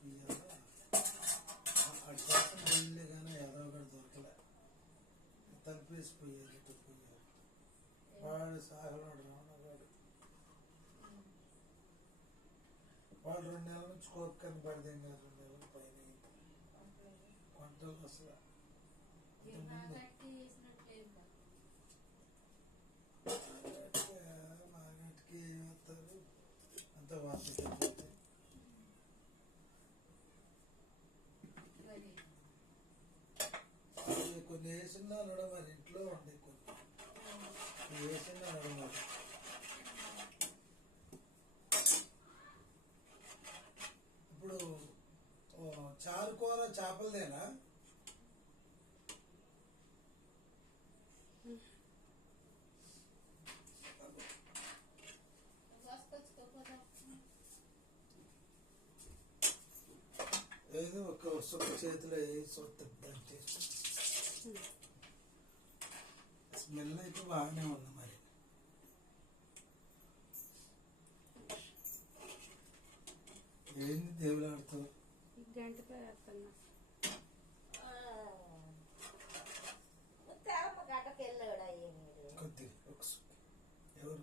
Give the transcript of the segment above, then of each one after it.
చేయాలా అటు కోసం వెళ్ళే కానీ ఏదో ఒకటి దొరకలే. తలిపేసిపోయారు ఇటు పోయారు. వాడు సాగలాడు రావణగాడు. వాడు 2 నెలల నుంచి కోక్కని పడిదేం కాదు. 2 నెలల పైన వంటలు అసలు మాగటికి ఏమవుతారు అంత వార్త కొన్ని వేసినా నడ మరి ఇంట్లో ఉండే కొన్ని వేసినా నడ మరి. ఇప్పుడు చారు కూర చేపలదేనా? ఏదో ఒక చేతిలో చూస్తే స్మెల్ అయితే బాగానే ఉంది. మరి ఏంది దేవుడు ఆడుతావు? ఎవరు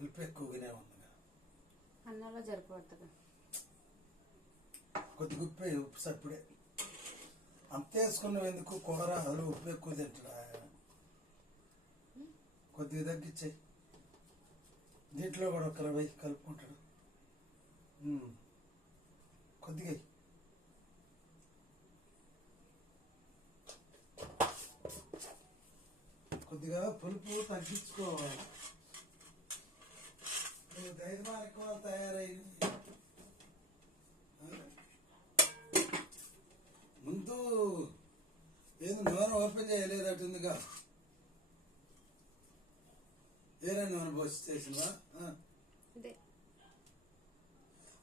ఉల్పు ఎక్కువగానే ఉందిగా. అన్నంలో సరిపోతుంది. కొద్దిగా ఉప్పే ఉప్పు సప్పుడే అంత వేసుకున్నావు ఎందుకు? కూర అసలు ఉప్పు ఎక్కువ తింటాడా? కొద్దిగా తగ్గించాయి. దీంట్లో కూడా ఒక 20 కలుపుకుంటాడు. కొద్దిగా కొద్దిగా పులుపు తగ్గించుకోవాలి. ధైర్యానికి వాళ్ళు తయారైంది. ముందు ఏది నూనె ఓపెన్ చేయలేదట్టుందిగా. ఏరా నూనె పోసి చేసినవా?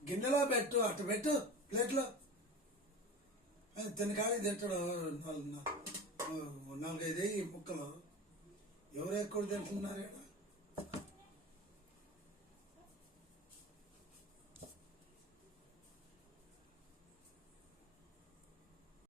గిన్నెలో పెట్టు, అట్ట పెట్టు ప్లేట్లో. తినకాడి తింటాడు 4-5 ముక్కలు. ఎవరు ఎక్కువ తింటున్నారు?